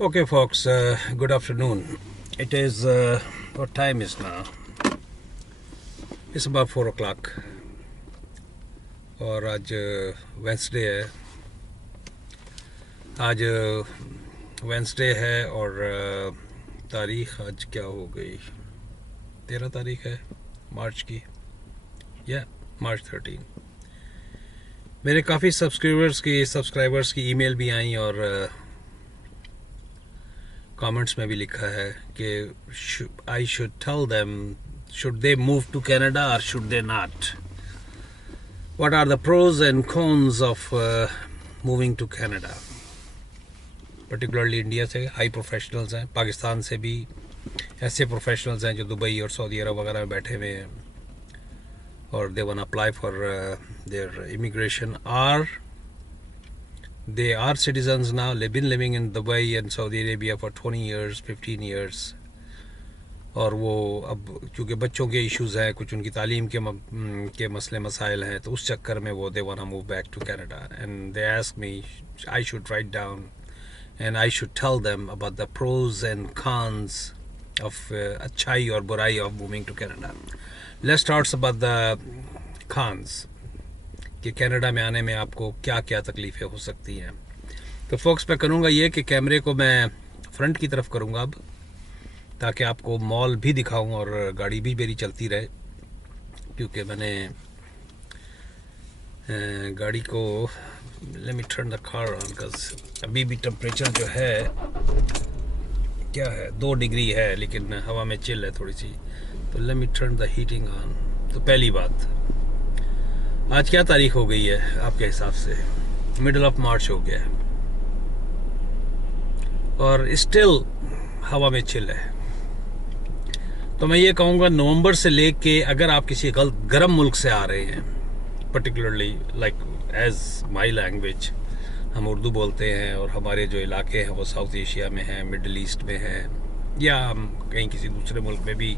Okay, folks, good afternoon. It is, what time is now? It's about 4 o'clock. और आज Wednesday है। आज Wednesday है और तारीख आज क्या हो गई? 13 तारीख है मार्च की, या मार्च 13। मेरे काफ़ी सब्सक्राइबर्स की ईमेल भी आई और कमेंट्स में भी लिखा है कि I should tell them should they move to Canada और should they not, what are the pros and cons of moving to Canada. Particularly India से हाई प्रोफेशनल्स हैं, पाकिस्तान से भी ऐसे प्रोफेशनल्स हैं जो दुबई और सऊदी अरब वगैरह में बैठे हुए हैं और they want apply for their immigration, or they are citizens now. They've been living in Dubai and Saudi Arabia for 20 years, 15 years. और वो अब क्योंकि बच्चों के इश्यूज़ हैं, कुछ उनकी तालीम के मसले मसाइल हैं, तो उस चक्कर में वो they want to move back to Canada and they ask me I should write down and I should tell them about the pros and cons of अच्छाई और बुराई of moving to Canada. Let's talk about the cons कि Canada में आने में आपको क्या क्या तकलीफ़ें हो सकती हैं। तो फोकस मैं करूँगा ये कि कैमरे को मैं फ्रंट की तरफ करूँगा अब, ताकि आपको मॉल भी दिखाऊँ और गाड़ी भी मेरी चलती रहे, क्योंकि मैंने गाड़ी को let me turn the car on because अभी भी टेम्परेचर जो है क्या है 2 डिग्री है, लेकिन हवा में चिल है थोड़ी सी। तो let me turn the heating on. तो पहली बात, आज क्या तारीख हो गई है आपके हिसाब से? मिडल ऑफ मार्च हो गया है और स्टिल हवा में चिल है। तो मैं ये कहूँगा नवंबर से लेके अगर आप किसी गर्म मुल्क से आ रहे हैं, particularly like as my language, हम उर्दू बोलते हैं और हमारे जो इलाके हैं वो साउथ एशिया में हैं, मिडल ईस्ट में हैं, या हम कहीं किसी दूसरे मुल्क में भी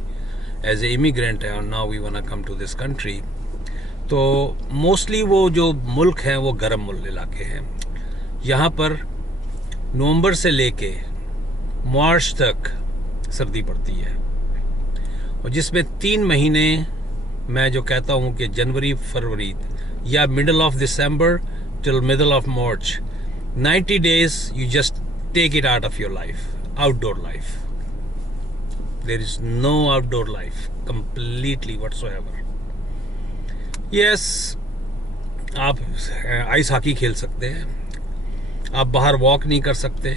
एज ए इमिग्रेंट हैं और now we want to come to this country, तो मोस्टली वो जो मुल्क हैं वो गर्म मुल्क इलाके हैं। यहाँ पर नवंबर से लेके मार्च तक सर्दी पड़ती है और जिसमें 3 महीने मैं जो कहता हूँ कि जनवरी फरवरी या middle of December till middle of March, 90 days you just take it out of your life, outdoor life. There is no outdoor life completely whatsoever. Yes, आप आइस हॉकी खेल सकते हैं, आप बाहर वॉक नहीं कर सकते।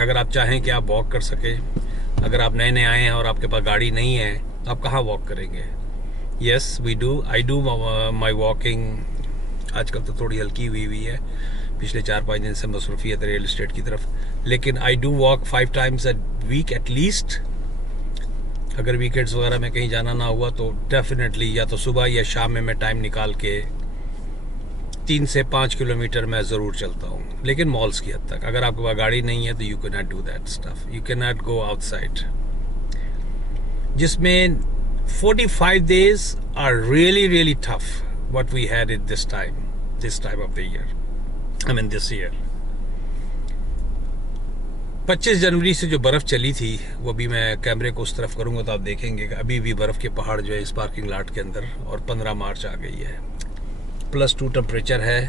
अगर आप चाहें कि आप वॉक कर सकें, अगर आप नए नए आए हैं और आपके पास गाड़ी नहीं है तो आप कहाँ वॉक करेंगे? Yes we do, I do my walking. आजकल तो थोड़ी हल्की हुई है, पिछले 4-5 दिन से मसरूफियत रियल इस्टेट की तरफ, लेकिन I do walk 5 times a week at least. अगर वीकेंड्स वगैरह में कहीं जाना ना हुआ तो डेफिनेटली या तो सुबह या शाम में मैं टाइम निकाल के 3 से 5 किलोमीटर मैं ज़रूर चलता हूँ, लेकिन मॉल्स की हद तक। अगर आपके पास गाड़ी नहीं है तो you can not do that stuff, you can not go outside. जिसमें 45 days are really really tough what we had it this time of the year, I mean this year. 25 जनवरी से जो बर्फ़ चली थी वो भी मैं कैमरे को उस तरफ करूँगा तो आप देखेंगे कि अभी भी बर्फ़ के पहाड़ जो है इस पार्किंग लॉट के अंदर, और 15 मार्च आ गई है, +2 टेम्परेचर है।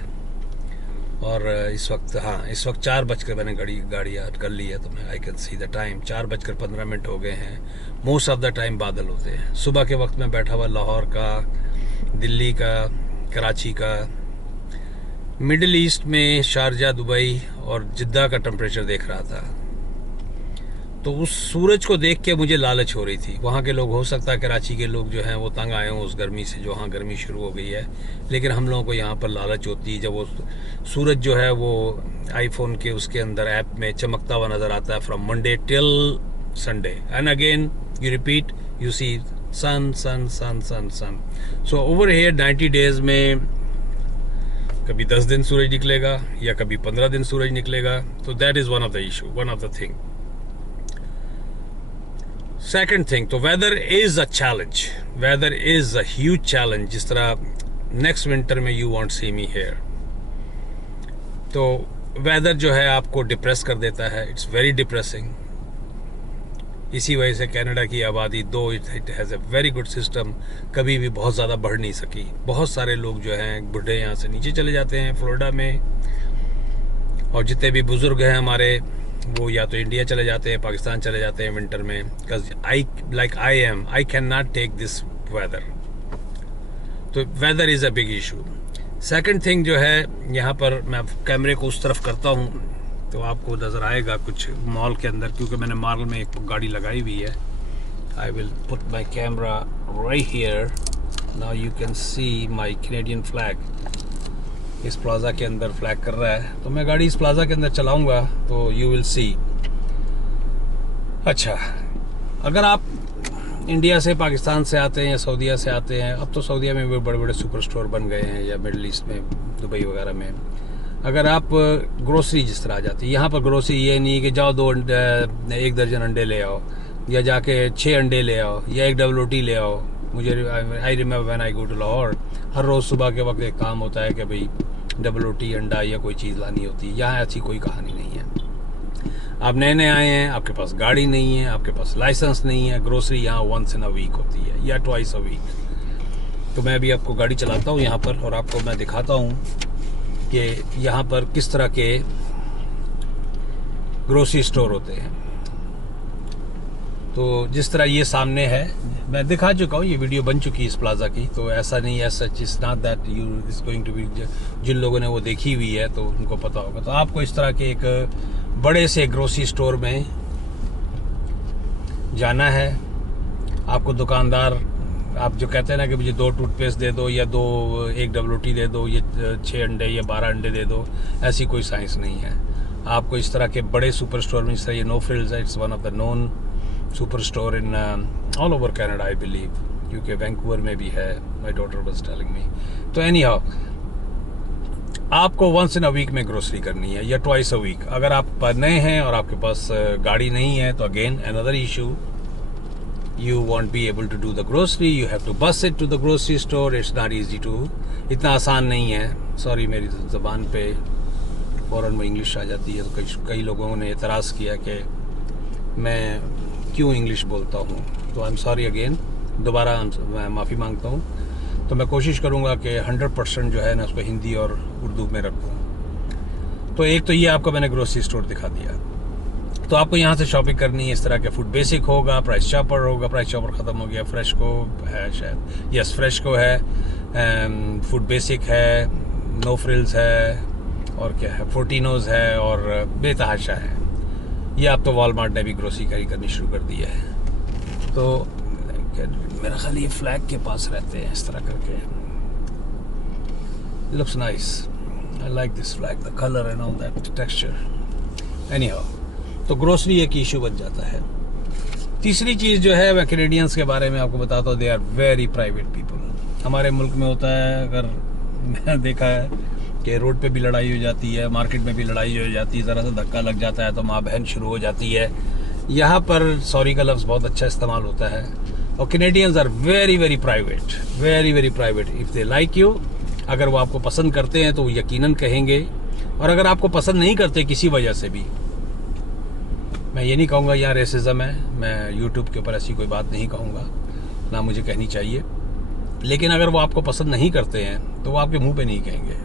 और इस वक्त 4 बजकर मैंने गाड़ी याद कर ली है, तो मैं I can see the time 4:15 हो गए हैं। मोस्ट ऑफ द टाइम बादल होते हैं। सुबह के वक्त में बैठा हुआ लाहौर का, दिल्ली का, कराची का, मिडिल ईस्ट में शारजा, दुबई और जिद्दा का टेम्परेचर देख रहा था। तो उस सूरज को देख के मुझे लालच हो रही थी। वहाँ के लोग, हो सकता है कराची के लोग जो हैं वो तंग आए हों उस गर्मी से, जो वहाँ गर्मी शुरू हो गई है, लेकिन हम लोगों को यहाँ पर लालच होती है जब वो सूरज जो है वो आईफोन के उसके अंदर ऐप में चमकता हुआ नज़र आता है from Monday till Sunday, and again you repeat, you see sun sun sun sun sun. So over here 90 days में कभी 10 दिन सूरज निकलेगा या कभी 15 दिन सूरज निकलेगा। तो that is one of the issue, one of the thing. Second thing, तो weather is a challenge, weather is a huge challenge. जिस तरह नेक्स्ट विंटर में you won't see me here, तो वेदर जो है आपको डिप्रेस कर देता है, इट्स वेरी डिप्रेसिंग। इसी वजह से कनाडा की आबादी, दो it has a very good system, कभी भी बहुत ज़्यादा बढ़ नहीं सकी। बहुत सारे लोग जो हैं बूढ़े यहाँ से नीचे चले जाते हैं फ्लोरिडा में, और जितने भी बुज़ुर्ग हैं हमारे, वो या तो इंडिया चले जाते हैं, पाकिस्तान चले जाते हैं विंटर में। Because I can not take this weather. तो weather is a big issue. Second thing जो है, यहाँ पर मैं कैमरे को उस तरफ करता हूँ तो आपको नज़र आएगा कुछ मॉल के अंदर, क्योंकि मैंने मॉल में एक गाड़ी लगाई हुई है। I will put my camera right here, now you can see my Canadian flag. इस प्लाजा के अंदर फ्लैग कर रहा है, तो मैं गाड़ी इस प्लाजा के अंदर चलाऊंगा तो यू विल सी। अच्छा, अगर आप इंडिया से, पाकिस्तान से आते हैं या सऊदीया से आते हैं, अब तो सऊदीया में भी बड़े बड़े सुपर स्टोर बन गए हैं, या मिडल ईस्ट में, दुबई वगैरह में। अगर आप ग्रोसरी जिस तरह आ जाती है, यहाँ पर ग्रोसरी ये नहीं कि जाओ 1 दर्जन अंडे ले आओ, या जाके 6 अंडे ले आओ, या 1 डबल रोटी ले आओ। मुझे I remember when I go to Lahore, हर रोज़ सुबह के वक्त एक काम होता है कि भाई डबल रोटी, अंडा या कोई चीज़ लानी होती है। यहाँ ऐसी कोई कहानी नहीं है। आप नए नए आए हैं, आपके पास गाड़ी नहीं है, आपके पास लाइसेंस नहीं है, ग्रोसरी यहाँ वंस इन अ वीक होती है या ट्वाइस अ वीक। तो मैं अभी आपको गाड़ी चलाता हूँ यहाँ पर, और आपको मैं दिखाता हूँ कि यहाँ पर किस तरह के ग्रोसरी स्टोर होते हैं। तो जिस तरह ये सामने है, मैं दिखा चुका हूँ, ये वीडियो बन चुकी है इस प्लाजा की, तो ऐसा नहीं है, such is not that you is going to be. जिन लोगों ने वो देखी हुई है तो उनको पता होगा। तो आपको इस तरह के एक बड़े से ग्रोसरी स्टोर में जाना है। आपको दुकानदार, आप जो कहते हैं ना कि मुझे 2 टूथपेस्ट दे दो, या 1 डबल रोटी दे दो, ये 6 अंडे या 12 अंडे दे दो, ऐसी कोई साइंस नहीं है। आपको इस तरह के बड़े सुपर स्टोर में, जिस तरह ये नो फ्रिल्स है, it's one of the known super store in all over Canada I believe, क्योंकि वैंकूवर में भी है, my daughter was telling me. तो एनी हाउ, आपको वंस इन अ वीक में ग्रोसरी करनी है, या ट्वाइस अ वीक। अगर आप नए हैं और आपके पास गाड़ी नहीं है, तो again another issue, you won't be able to do the grocery, you have to bus it to the grocery store, it's not easy to, इतना आसान नहीं है। सॉरी, मेरी ज़बान पे फ़ौरन में इंग्लिश आ जाती है, तो कई लोगों ने एतराज़ किया कि मैं क्यों इंग्लिश बोलता हूँ, तो आई एम सॉरी अगेन, दोबारा मैं माफ़ी मांगता हूँ। तो मैं कोशिश करूँगा कि 100% जो है ना उसको हिंदी और उर्दू में रखूँ। तो एक तो ये आपको मैंने ग्रोसरी स्टोर दिखा दिया। तो आपको यहाँ से शॉपिंग करनी है। इस तरह के फूड बेसिक होगा, प्राइस चॉपर होगा, प्राइस चॉपर ख़त्म हो गया, फ्रेश को है शायद, यस फ्रेश को है, फूड बेसिक है, नो फ्रिल्स है, और क्या है, फोर्टिनोज है, और बेतहाशा है। ये आप तो वॉलमार्ट ने भी ग्रोसरी कैरी करनी शुरू कर दी है। तो मेरा ख्याल ये फ्लैग के पास रहते हैं इस तरह करके। Looks nice, I like this flag, the colour and all that texture. Any how, तो ग्रोसरी एक इशू बन जाता है। तीसरी चीज़ जो है, मैं कैनेडियंस के बारे में आपको बताता हूँ, they are very private people. हमारे मुल्क में होता है, अगर मैं देखा है कि रोड पे भी लड़ाई हो जाती है, मार्केट में भी लड़ाई हो जाती है, ज़रा सा धक्का लग जाता है तो माँ बहन शुरू हो जाती है। यहाँ पर सॉरी का लफ्ज़ बहुत अच्छा इस्तेमाल होता है। और Canadians are very very private, very very private. If they like you, अगर वो आपको पसंद करते हैं तो वो यकीनन कहेंगे, और अगर आपको पसंद नहीं करते किसी वजह से भी, मैं ये नहीं कहूँगा यहाँ रेसिज्म है, मैं यूट्यूब के ऊपर ऐसी कोई बात नहीं कहूँगा, ना मुझे कहनी चाहिए, लेकिन अगर वो आपको पसंद नहीं करते हैं तो वो आपके मुंह पे नहीं कहेंगे।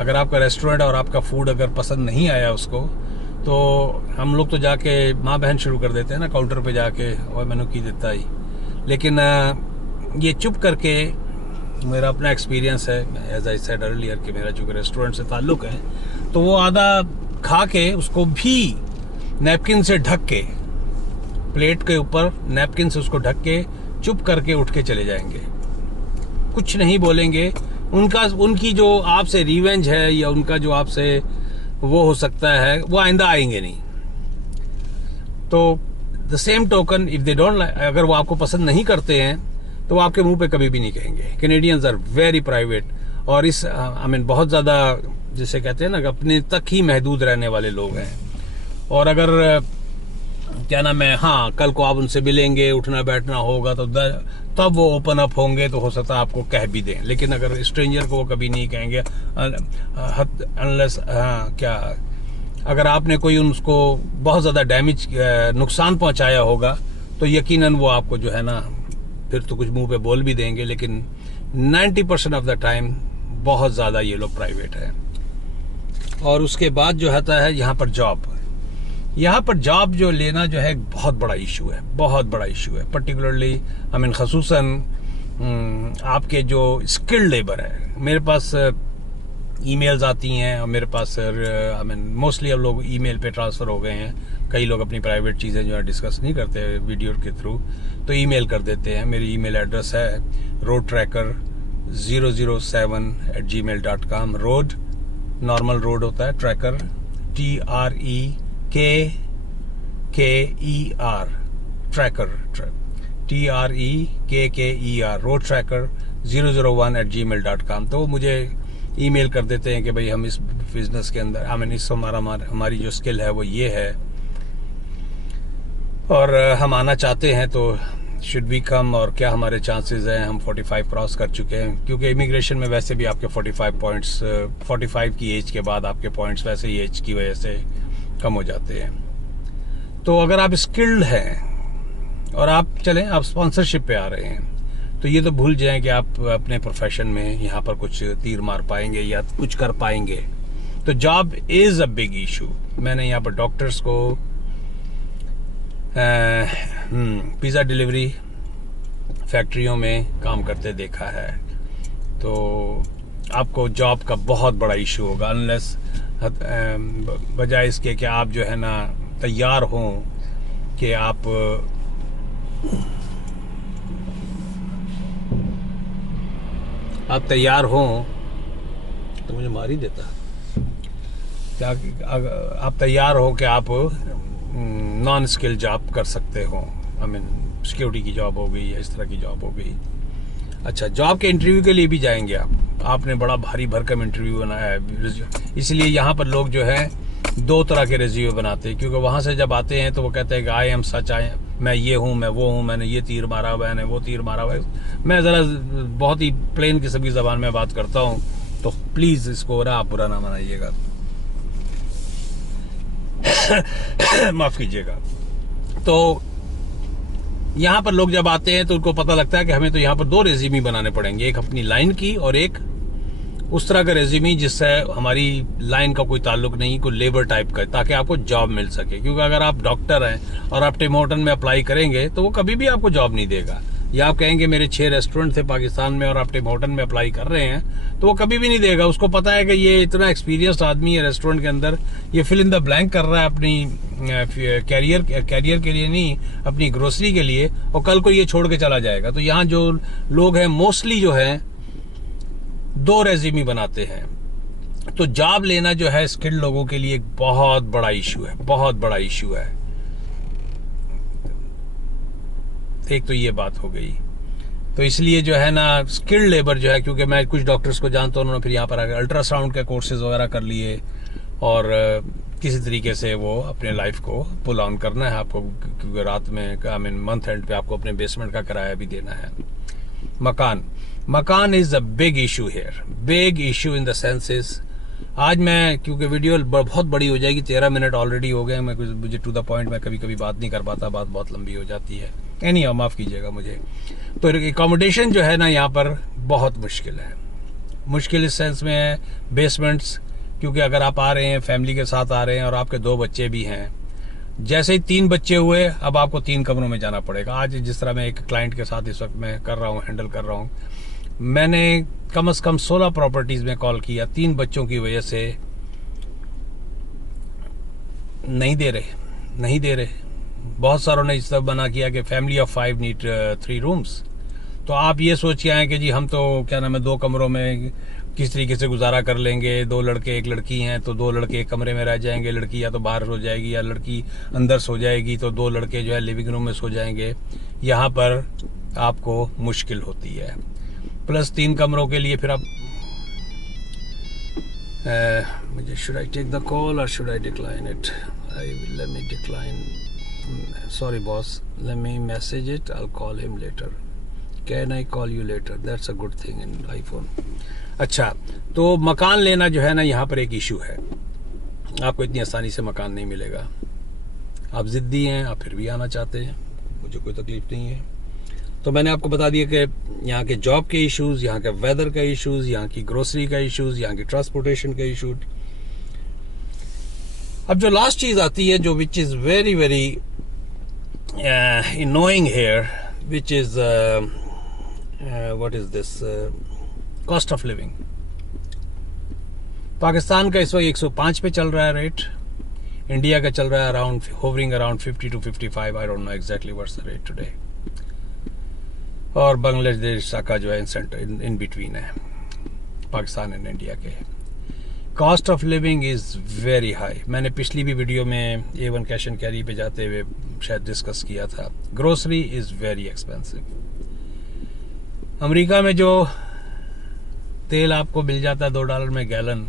अगर आपका रेस्टोरेंट और आपका फूड अगर पसंद नहीं आया उसको, तो हम लोग तो जाके माँ बहन शुरू कर देते हैं ना काउंटर पे जाके, और मैंने की देता ही। लेकिन ये चुप करके, मेरा अपना एक्सपीरियंस है, एज आई सेड अर्लियर, कि मेरा चूँकि रेस्टोरेंट से ताल्लुक़ है, तो वो आधा खा के उसको भी नैपकिन से ढक के, प्लेट के ऊपर नैपकिन से उसको ढक के चुप करके उठ के चले जाएंगे, कुछ नहीं बोलेंगे। उनकी जो आपसे रिवेंज है, या उनका जो आपसे वो हो सकता है, वो आइंदा आएंगे नहीं। तो the same token, if they don't like, अगर वो आपको पसंद नहीं करते हैं तो वो आपके मुंह पे कभी भी नहीं कहेंगे। कैनेडियंस आर वेरी प्राइवेट, और इस बहुत ज़्यादा, जिसे कहते हैं ना, अपने तक ही महदूद रहने वाले लोग हैं। और अगर क्या नाम है, हाँ कल को आप उनसे मिलेंगे, उठना बैठना होगा तो तब वो ओपन अप होंगे, तो हो सकता है आपको कह भी दें। लेकिन अगर स्ट्रेंजर को वो कभी नहीं कहेंगे अनलेस, हाँ क्या, अगर आपने कोई उनको बहुत ज़्यादा डैमेज, नुकसान पहुंचाया होगा तो यकीनन वो आपको जो है ना फिर तो कुछ मुंह पे बोल भी देंगे, लेकिन 90% ऑफ द टाइम बहुत ज़्यादा ये लोग प्राइवेट है। और उसके बाद जो होता है यहाँ पर जॉब जो लेना जो है बहुत बड़ा इशू है, बहुत बड़ा इशू है। पर्टिकुलरली आई मीन खसूसन आपके जो स्किल्ड लेबर है। मेरे पास ईमेल्स आती हैं और मेरे पास आई मीन मोस्टली अब लोग ईमेल पे ट्रांसफ़र हो गए हैं। कई लोग अपनी प्राइवेट चीज़ें जो है डिस्कस नहीं करते वीडियो के थ्रू, तो ईमेल कर देते हैं। मेरी ईमेल एड्रेस है roadtracker007@gmail.com। रोड नॉर्मल रोड होता है, tracker TREKKER, tracker TREKKER, roadtracker001@gmail.com। तो मुझे ईमेल कर देते हैं कि भाई हम इस बिजनेस के अंदर, हमें इस हमारी जो स्किल है वो ये है और हम आना चाहते हैं, तो शुड वी कम, और क्या हमारे चांसेस हैं। हम 45 क्रॉस कर चुके हैं, क्योंकि इमिग्रेशन में वैसे भी आपके 45 पॉइंट्स, 45 की एज के बाद आपके पॉइंट्स वैसे ही एज की वजह से कम हो जाते हैं। तो अगर आप स्किल्ड हैं और आप स्पॉन्सरशिप पे आ रहे हैं, तो ये तो भूल जाएं कि आप अपने प्रोफेशन में यहाँ पर कुछ तीर मार पाएंगे या कुछ कर पाएंगे। तो job is a big issue. मैंने यहाँ पर डॉक्टर्स को पिज़्ज़ा डिलीवरी फैक्ट्रियों में काम करते देखा है, तो आपको जॉब का बहुत बड़ा इशू होगा, अनलेस बजाय इसके कि आप जो है ना तैयार हों कि आप तैयार हों तो मुझे मार ही देता। क्या आप तैयार हो कि आप नॉन स्किल जॉब कर सकते हो, आई मीन सिक्योरिटी की जॉब हो गई या इस तरह की जॉब हो गई। अच्छा, जॉब के इंटरव्यू के लिए भी जाएंगे आपने बड़ा भारी भरकम इंटरव्यू बनाया है, इसलिए यहाँ पर लोग जो है दो तरह के रिज्यूमे बनाते हैं, क्योंकि वहाँ से जब आते हैं तो वो कहते हैं कि आई एम सच, मैं ये हूँ, मैं वो हूँ, मैंने ये तीर मारा हुआ है, मैंने वो तीर मारा हुआ है। मैं ज़रा बहुत ही प्लेन किस्म की ज़बान में बात करता हूँ, तो प्लीज़ इसको ना आप बुरा ना मनाइएगा, माफ़ कीजिएगा। तो यहाँ पर लोग जब आते हैं तो उनको पता लगता है कि हमें तो यहाँ पर दो रेज्यूमे बनाने पड़ेंगे, एक अपनी लाइन की और एक उस तरह का रेज्यूमे जिससे हमारी लाइन का कोई ताल्लुक नहीं, कोई लेबर टाइप का, ताकि आपको जॉब मिल सके। क्योंकि अगर आप डॉक्टर हैं और आप टिम हॉर्टन में अप्लाई करेंगे तो वो कभी भी आपको जॉब नहीं देगा, या आप कहेंगे मेरे 6 रेस्टोरेंट थे पाकिस्तान में और आप टिम हॉर्टन में अप्लाई कर रहे हैं, तो वो कभी भी नहीं देगा। उसको पता है कि ये इतना एक्सपीरियंस्ड आदमी है रेस्टोरेंट के अंदर, ये फिल इन द ब्लैंक कर रहा है अपनी कैरियर के लिए नहीं, अपनी ग्रोसरी के लिए, और कल को ये छोड़ के चला जाएगा। तो यहाँ जो लोग हैं मोस्टली जो है दो रेज्यूमे बनाते हैं। तो जॉब लेना जो है स्किल्ड लोगों के लिए एक बहुत बड़ा इशू है, बहुत बड़ा इशू है। एक तो ये बात हो गई, तो इसलिए जो है ना स्किल्ड लेबर जो है, क्योंकि मैं कुछ डॉक्टर्स को जानता हूँ, उन्होंने फिर यहाँ पर आकर अल्ट्रासाउंड के कोर्सेज वगैरह कर लिए और किसी तरीके से वो अपने लाइफ को पुल ऑन करना है आपको, क्योंकि रात में आई मीन मंथ एंड पे आपको अपने बेसमेंट का किराया भी देना है। मकान is a big issue here, big issue in the census. आज मैं, क्योंकि वीडियो बहुत बड़ी हो जाएगी, 13 मिनट ऑलरेडी हो गए, मुझे टू द पॉइंट मैं कभी बात नहीं कर पाता, बात बहुत लंबी हो जाती है। एनी हाउ, माफ़ कीजिएगा मुझे। तो एकोमोडेशन जो है ना यहाँ पर बहुत मुश्किल है, मुश्किल इस सेंस में है बेसमेंट्स, क्योंकि अगर आप आ रहे हैं फैमिली के साथ आ रहे हैं और आपके 2 बच्चे भी हैं, जैसे ही 3 बच्चे हुए अब आपको 3 कमरों में जाना पड़ेगा। आज जिस तरह मैं एक क्लाइंट के साथ इस वक्त मैं कर रहा हूँ, हैंडल कर रहा हूँ, मैंने कम से कम 16 प्रॉपर्टीज़ में कॉल किया, 3 बच्चों की वजह से नहीं दे रहे। बहुत सारों ने इस तरह बना किया कि फैमिली ऑफ 5 नीड 3 रूम्स। तो आप ये सोच के आए कि जी हम तो क्या नाम है 2 कमरों में किस तरीके से गुजारा कर लेंगे, 2 लड़के 1 लड़की हैं, तो 2 लड़के एक कमरे में रह जाएंगे, लड़की या तो बाहर सो जाएगी या लड़की अंदर सो जाएगी, तो 2 लड़के जो है लिविंग रूम में सो जाएंगे। यहाँ पर आपको मुश्किल होती है। प्लस 3 कमरों के लिए फिर आप मुझे should I take the call और should I decline it? Let me decline. sorry boss, let me message it, I'll call him later. Can I call you later? That's a good thing in iPhone. अच्छा, तो मकान लेना जो है ना, यहाँ पर एक इशू है। आपको इतनी आसानी से मकान नहीं मिलेगा। आप ज़िद्दी हैं, आप फिर भी आना चाहते हैं, मुझे कोई तकलीफ नहीं है। तो मैंने आपको बता दिया कि यहाँ के जॉब के इश्यूज़, यहाँ के वेदर का इश्यूज़, यहाँ की ग्रोसरी का इश्यूज़, यहाँ की ट्रांसपोर्टेशन का इशू। अब जो लास्ट चीज़ आती है, जो which is very very annoying here, which is what is this cost of living. Pakistan का इस वक्त 105 पे चल रहा है रेट, इंडिया का चल रहा है around hovering around 50 to 55, I don't know exactly what's the rate today. और बांग्लादेश का जो है इन बिटवीन है पाकिस्तान एंड इंडिया के। Cost of living is very high. मैंने पिछली भी वीडियो में A1 कैश एंड कैरी पे जाते हुए शायद डिस्कस किया था। Grocery is very expensive. America में जो तेल आपको मिल जाता है $2 में गैलन,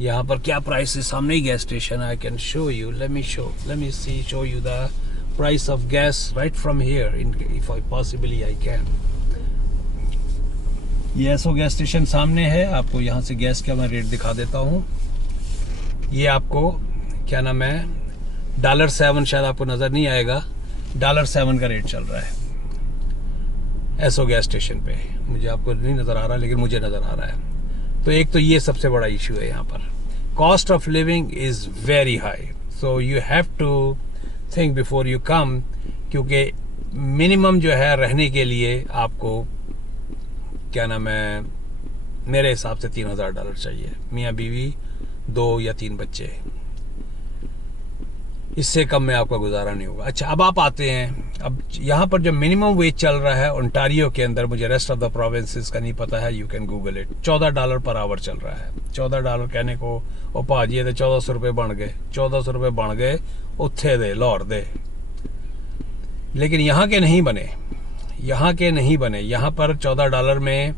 यहाँ पर क्या प्राइस है? सामने ही gas station. I can show you, let me show you the price of gas right from here, if I possibly I can. ये एसओ गैस स्टेशन सामने है। आपको यहाँ से गैस का मैं रेट दिखा देता हूँ। ये आपको क्या नाम है, $7, शायद आपको नज़र नहीं आएगा, $7 का रेट चल रहा है एसओ गैस स्टेशन पे। मुझे आपको नहीं नज़र आ रहा, लेकिन मुझे नज़र आ रहा है। तो एक तो ये सबसे बड़ा इशू है यहाँ पर, cost of living is very high. So you have to think before you come, क्योंकि मिनिमम जो है रहने के लिए आपको क्या नाम है, मेरे हिसाब से $3000 चाहिए। मियाँ बीवी, 2 या 3 बच्चे, इससे कम में आपका गुजारा नहीं होगा। अच्छा, अब आप आते हैं, अब यहाँ पर जो मिनिमम वेज चल रहा है ओंटारियो के अंदर, मुझे रेस्ट ऑफ द प्रोविंसेस का नहीं पता है, you can Google it, $14 per hour चल रहा है। $14 कहने को ओ भाजी ये तो 1400 रुपये बन गए, 1400 रुपये बन गए उत्थे दे लाहौर दे। लेकिन यहाँ के नहीं बने, यहाँ के नहीं बने। यहाँ पर $14 में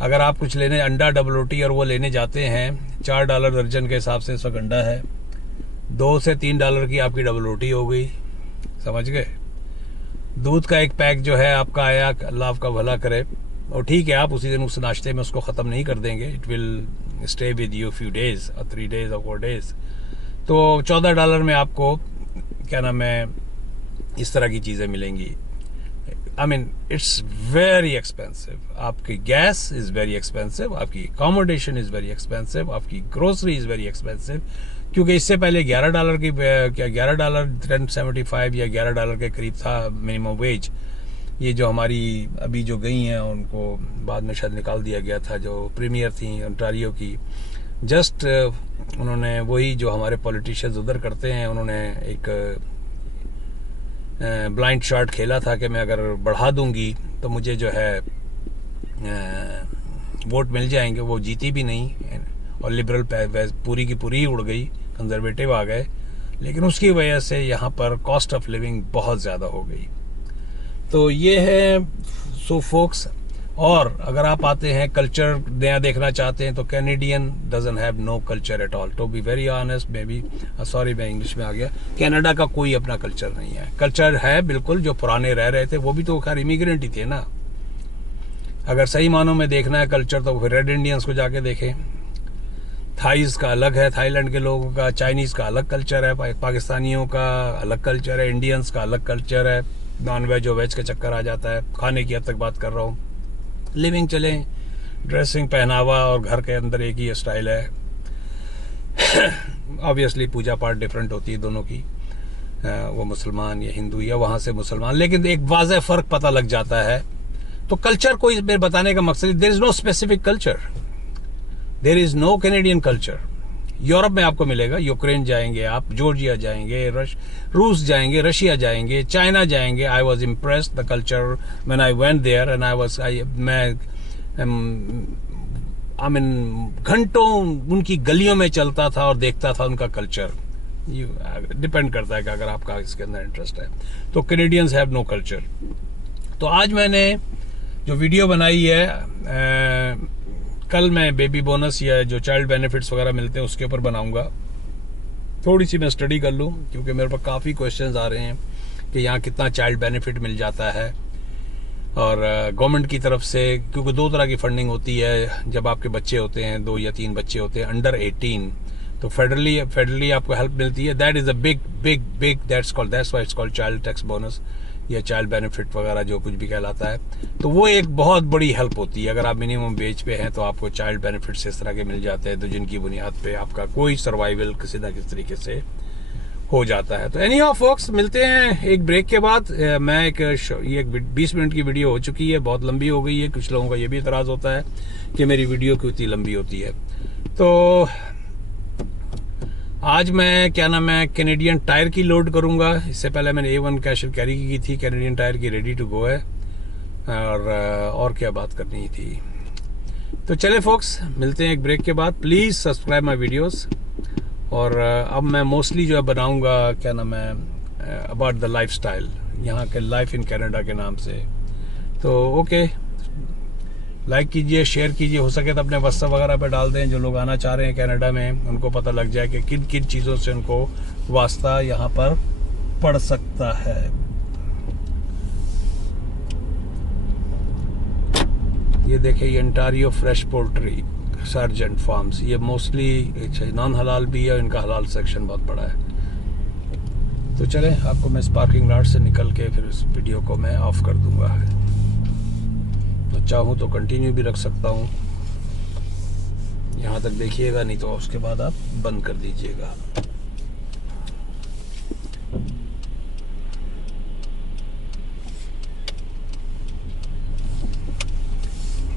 अगर आप कुछ लेने, अंडा डबल रोटी और वो लेने जाते हैं, $4 दर्जन के हिसाब से इस वक्त अंडा है, $2 से $3 की आपकी डबल रोटी हो गई, समझ गए। दूध का एक पैक जो है आपका आया, अल्लाह आपका भला करे, और ठीक है आप उसी दिन उस नाश्ते में उसको ख़त्म नहीं कर देंगे, it will stay with you few days और 3 days और 4 days। तो $14 में आपको क्या नाम है इस तरह की चीज़ें मिलेंगी। I mean it's very expensive. आपकी गैस इज़ वेरी एक्सपेंसिव, आपकी अकोमोडेशन इज़ वेरी एक्सपेंसिव, आपकी ग्रोसरी इज़ वेरी एक्सपेंसिव। क्योंकि इससे पहले $11 की, क्या $11 $10.75 या $11 के करीब था मिनिमम वेज। ये जो हमारी अभी जो गई हैं उनको बाद में शायद निकाल दिया गया था, जो प्रीमियर थी ओंटारियो की। जस्ट उन्होंने वही जो हमारे पॉलिटिशियंस उधर करते हैं, उन्होंने एक ब्लाइंड शॉट खेला था कि मैं अगर बढ़ा दूंगी तो मुझे जो है वोट मिल जाएंगे। वो जीती भी नहीं और लिबरल पूरी की पूरी ही उड़ गई, कंजर्वेटिव आ गए। लेकिन उसकी वजह से यहाँ पर कॉस्ट ऑफ लिविंग बहुत ज़्यादा हो गई। तो ये है सो फोक्स। और अगर आप आते हैं कल्चर नया देखना चाहते हैं तो Canadian doesn't have no culture at all, to be very honest. Maybe sorry मैं इंग्लिश में आ गया। कनाडा का कोई अपना कल्चर नहीं है। कल्चर है बिल्कुल, जो पुराने रह रहे थे वो भी तो खैर इमिग्रेंट ही थे ना। अगर सही मानों में देखना है कल्चर तो फिर रेड इंडियंस को जाके देखें। थाईज का अलग है, थाईलैंड के लोगों का, चाइनीज़ का अलग कल्चर है, पाकिस्तानियों का अलग कल्चर है, इंडियंस का अलग कल्चर है। नॉन वेज और वेज का चक्कर आ जाता है। खाने की हद तक बात कर रहा हूँ। लिविंग चलें, ड्रेसिंग, पहनावा और घर के अंदर एक ही स्टाइल है। ऑब्वियसली पूजा पाठ डिफरेंट होती है दोनों की, वो मुसलमान या हिंदू या वहाँ से मुसलमान, लेकिन एक वाज़ेह फ़र्क पता लग जाता है। तो कल्चर कोई मेरे बताने का मकसद, there is no specific culture, there is no Canadian culture. Europe में आपको मिलेगा, यूक्रेन जाएंगे आप, जॉर्जिया जाएंगे, रूस जाएंगे, रशिया जाएंगे, चाइना जाएंगे। I was impressed the culture when I went there and मैं घंटों उनकी गलियों में चलता था और देखता था उनका कल्चर। डिपेंड करता है कि अगर आपका इसके अंदर इंटरेस्ट है। तो कैनेडियंस हैव नो कल्चर। तो आज मैंने जो वीडियो बनाई है, कल मैं बेबी बोनस या जो चाइल्ड बेनिफिट्स वगैरह मिलते हैं उसके ऊपर बनाऊंगा। थोड़ी सी मैं स्टडी कर लूँ, क्योंकि मेरे पास काफ़ी क्वेश्चंस आ रहे हैं कि यहाँ कितना चाइल्ड बेनिफिट मिल जाता है। और गवर्नमेंट की तरफ से, क्योंकि 2 तरह की फंडिंग होती है जब आपके बच्चे होते हैं, 2 या 3 बच्चे होते हैं अंडर 18, तो फेडरली आपको हेल्प मिलती है। That is a big that's why it's called child tax bonus या चाइल्ड बेनिफिट वगैरह जो कुछ भी कहलाता है। तो वो एक बहुत बड़ी हेल्प होती है। अगर आप मिनिमम वेज पे हैं तो आपको चाइल्ड बेनिफिट्स इस तरह के मिल जाते हैं, तो जिनकी बुनियाद पे आपका कोई सर्वाइवल किसी ना किसी तरीके से हो जाता है। तो एनी हाउ फोक्स, मिलते हैं एक ब्रेक के बाद। मैं ये 20 मिनट की वीडियो हो चुकी है, बहुत लंबी हो गई है। कुछ लोगों का ये भी इतराज़ होता है कि मेरी वीडियो क्यों इतनी लंबी होती है। तो आज मैं कैनेडियन टायर की लोड करूंगा। इससे पहले मैंने A1 कैशल कैरी की थी, कैनेडियन टायर की रेडी टू गो है। और क्या बात करनी थी। तो चले फोक्स, मिलते हैं एक ब्रेक के बाद। Please subscribe my videos. और अब मैं मोस्टली जो है बनाऊंगा अबाउट द लाइफ स्टाइल, यहाँ के लाइफ इन कनाडा के नाम से। तो ओके, लाइक कीजिए, शेयर कीजिए, हो सके तो अपने व्हाट्सएप वगैरह पे डाल दें। जो लोग आना चाह रहे हैं कनाडा में, उनको पता लग जाए कि किन किन चीज़ों से उनको वास्ता यहाँ पर पड़ सकता है। ये देखिए, ये Ontario fresh poultry sergeant farms, ये मोस्टली नॉन हलाल भी है, इनका हलाल सेक्शन बहुत बड़ा है। तो चलें, आपको मैं इस पार्किंग लॉट से निकल के फिर इस वीडियो को मैं ऑफ कर दूंगा। तो चाहूँ तो कंटिन्यू भी रख सकता हूँ, यहाँ तक देखिएगा, नहीं तो उसके बाद आप बंद कर दीजिएगा।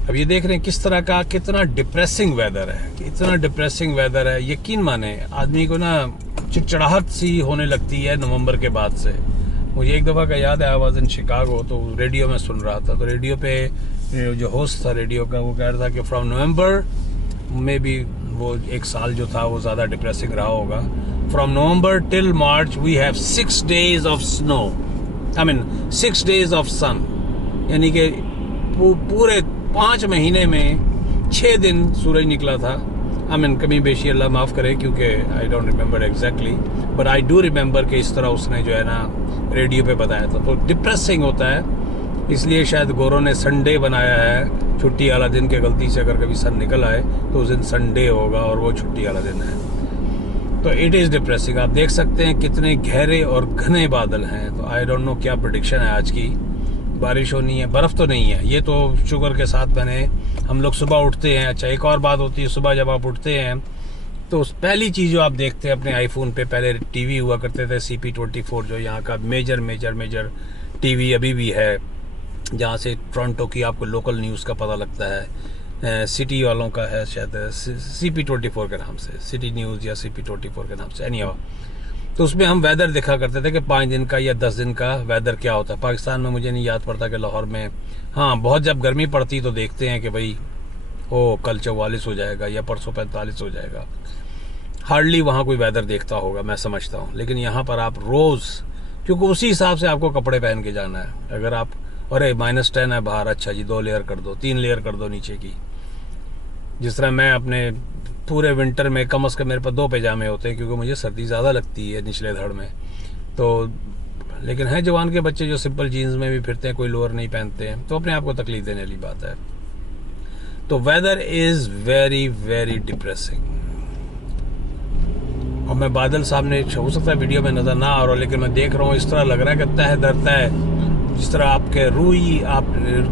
अब ये देख रहे हैं किस तरह का, कितना डिप्रेसिंग वेदर है, इतना डिप्रेसिंग वेदर है। यकीन माने आदमी को ना चिड़चिड़ाहट सी होने लगती है नवंबर के बाद से। मुझे एक दफ़ा का याद है, आई वाज इन शिकागो, तो रेडियो में सुन रहा था, तो रेडियो पे जो होस्ट था रेडियो का, वो कह रहा था कि फ्रॉम नवंबर में भी वो एक साल जो था वो ज़्यादा डिप्रेसिंग रहा होगा। From November till March we have 6 days of snow, 6 days of sun, यानी कि पूरे 5 महीने में 6 दिन सूरज निकला था। कमी बेशी अल्लाह माफ़ करे, क्योंकि I don't remember exactly, but I do remember कि इस तरह उसने जो है ना रेडियो पे बताया था। तो डिप्रेसिंग होता है, इसलिए शायद गोरों ने संडे बनाया है, छुट्टी वाला दिन के गलती से अगर कभी सन निकल आए तो उस दिन संडे होगा और वो छुट्टी वाला दिन है। तो इट इज़ डिप्रेसिंग। आप देख सकते हैं कितने गहरे और घने बादल हैं। तो आई डोंट नो क्या प्रेडिक्शन है आज की, बारिश होनी है, बर्फ़ तो नहीं है। ये तो शुगर के साथ हम लोग सुबह उठते हैं। अच्छा, एक और बात होती है, सुबह जब आप उठते हैं तो पहली चीज़ जो आप देखते हैं अपने आईफोन पे, पहले टीवी हुआ करते थे CP24, जो यहाँ का मेजर टीवी अभी भी है, जहाँ से टोरंटो की आपको लोकल न्यूज़ का पता लगता है। सिटी वालों का है शायद CP24 के नाम से, सिटी न्यूज़ या CP24 के नाम से, एनी हाउ। तो उसमें हम वेदर देखा करते थे कि 5 दिन का या 10 दिन का वेदर क्या होता है। पाकिस्तान में मुझे नहीं याद पड़ता कि लाहौर में, हाँ, बहुत जब गर्मी पड़ती तो देखते हैं कि भाई कल 44 हो जाएगा या परसों 45 हो जाएगा। हार्डली वहाँ कोई वेदर देखता होगा, मैं समझता हूँ। लेकिन यहाँ पर आप रोज़, क्योंकि उसी हिसाब से आपको कपड़े पहन के जाना है। अगर आप अरे -10 है बाहर, अच्छा जी 2 लेयर कर दो, 3 लेयर कर दो नीचे की। जिस तरह मैं अपने पूरे विंटर में कम से कम मेरे पास 2 पैजामे होते हैं, क्योंकि मुझे सर्दी ज़्यादा लगती है निचले धड़ में। तो लेकिन है जवान के बच्चे जो सिंपल जीन्स में भी फिरते हैं, कोई लोअर नहीं पहनते हैं, तो अपने आप को तकलीफ देने वाली बात है। तो weather is very very depressing. और मैं बादल सामने, हो सकता है वीडियो में नज़र ना आ रहा हो, लेकिन मैं देख रहा हूँ, इस तरह लग रहा है कि तह दर तह, जिस तरह आपके रुई, आप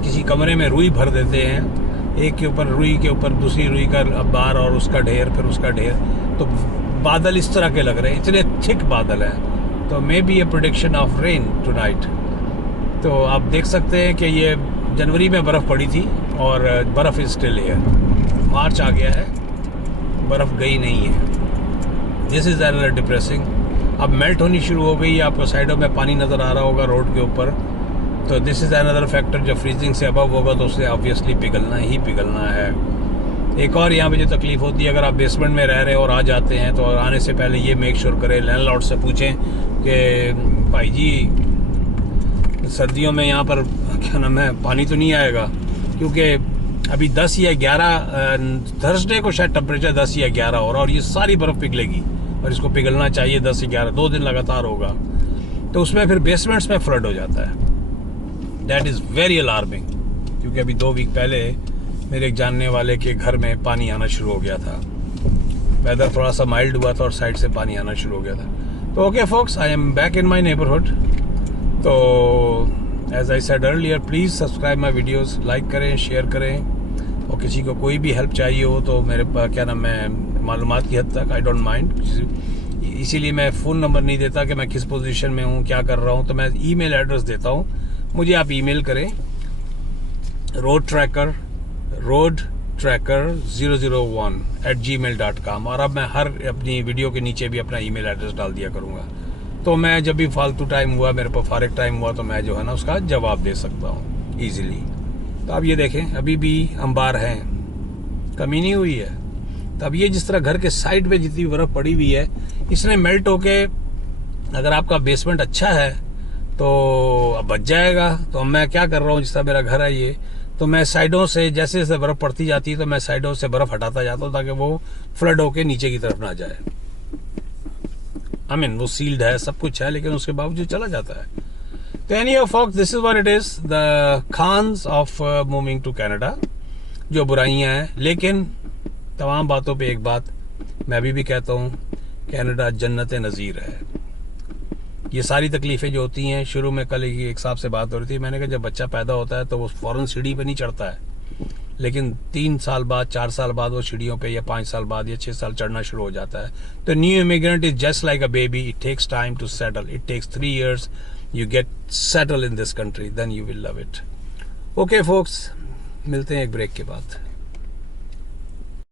किसी कमरे में रुई भर देते हैं, एक के ऊपर रुई के ऊपर दूसरी रुई का बार और उसका ढेर, फिर उसका ढेर। तो बादल इस तरह के लग रहे हैं, इतने थिक बादल हैं। तो may be A prediction of rain tonight. तो आप देख सकते हैं कि ये जनवरी में बर्फ़ पड़ी थी और बर्फ़ इज स्टिल हियर। मार्च आ गया है, बर्फ़ गई नहीं है। This is another depressing. अब मेल्ट होनी शुरू हो गई है, आपको साइडों में पानी नज़र आ रहा होगा रोड के ऊपर। तो दिस इज़ अनदर फैक्टर, जब फ्रीजिंग से अबव होगा तो उसे ऑब्वियसली पिघलना ही पिघलना है। एक और यहाँ पे जो तकलीफ़ होती है, अगर आप बेसमेंट में रह रहे हो और आ जाते हैं, तो आने से पहले ये मेक श्योर करें, लैंडलॉर्ड से पूछें कि भाई जी सर्दियों में यहाँ पर क्या नाम है पानी तो नहीं आएगा, क्योंकि अभी 10 या 11 थर्सडे को शायद टेम्परेचर 10 या 11 हो रहा, और ये सारी बर्फ़ पिघलेगी और इसको पिघलना चाहिए 10-11 2 दिन लगातार होगा, तो उसमें फिर बेसमेंट्स में फ्लड हो जाता है। दैट इज़ वेरी अलार्मिंग, क्योंकि अभी 2 वीक पहले मेरे एक जानने वाले के घर में पानी आना शुरू हो गया था। वेदर थोड़ा सा माइल्ड हुआ था और साइड से पानी आना शुरू हो गया था। तो okay folks, I am back in my neighbourhood. तो as I said earlier, please subscribe my videos, like करें, शेयर करें, और किसी को कोई भी हेल्प चाहिए हो तो मेरे पास क्या नाम है, मालूमात की हद तक आई डोंट माइंड। इसीलिए मैं फ़ोन नंबर नहीं देता कि मैं किस पोजीशन में हूँ, क्या कर रहा हूँ, तो मैं ईमेल एड्रेस देता हूँ, मुझे आप ईमेल करें roadtracker001@gmail.com। और अब मैं हर अपनी वीडियो के नीचे भी अपना ईमेल एड्रेस डाल दिया करूँगा, तो मैं जब भी फालतू टाइम हुआ, मेरे पर फारिग टाइम हुआ, तो मैं जो है ना उसका जवाब दे सकता हूँ ईजिली। तो आप ये देखें, अभी भी अंबार हैं, कमी नहीं हुई है। तो अब ये जिस तरह घर के साइड पे जितनी बर्फ़ पड़ी हुई है, इसने मेल्ट होके, अगर आपका बेसमेंट अच्छा है तो अब बच जाएगा। तो मैं क्या कर रहा हूँ, जिस तरह मेरा घर है ये, तो मैं साइडों से जैसे जैसे बर्फ़ पड़ती जाती है तो मैं साइडों से बर्फ़ हटाता जाता हूँ, ताकि वो फ्लड होके नीचे की तरफ ना जाए। वो सील्ड है, सब कुछ है, लेकिन उसके बावजूद चला जाता है। तो anyway folks, this is what it is, the cons of moving to Canada. जो बुराइयां हैं, लेकिन तमाम बातों पे एक बात मैं अभी भी कहता हूँ, कनाडा जन्नत नज़ीर है। ये सारी तकलीफ़ें जो होती हैं, शुरू में कल एक साहब से बात हो रही थी, मैंने कहा जब बच्चा पैदा होता है तो वो फ़ौरन सीढ़ी पे नहीं चढ़ता है, लेकिन 3 साल बाद, 4 साल बाद वो सीढ़ियों पे, या 5 साल बाद या 6 साल चढ़ना शुरू हो जाता है। तो new immigrant is just like a baby, it takes time to settle, it takes 3 years, you get settle in this country, then you will love it. Okay folks, मिलते हैं एक ब्रेक के बाद।